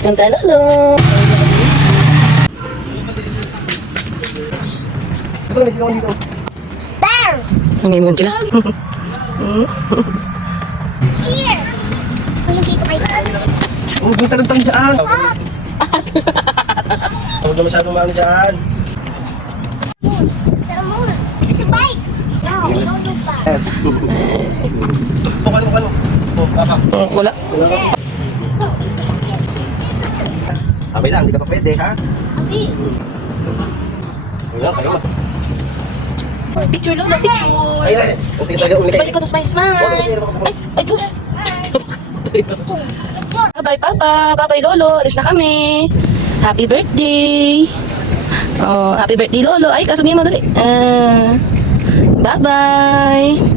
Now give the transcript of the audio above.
Kanta Lolo. Ano may sigawan dito? Nangimuan sila. Here! Kung hindi ko kayo. Huwag mo talentang dyan. Huwag na masyadong maano dyan. It's a moon. It's a bike. No, don't do bike. Bukalo. Papa. Wala. Abay lang, hindi ka pa pwede, ha? Abi. Wala, kayo na. Picture Lolo, picture. Ay, okay, talaga ulit. Balik ko to, smile, smile. Ay, Diyos. Bye, Papa. Bye, Lolo. Alis na kami. Happy birthday. Oh, happy birthday, Lolo. Ay, kasumihin mo dali. Bye-bye.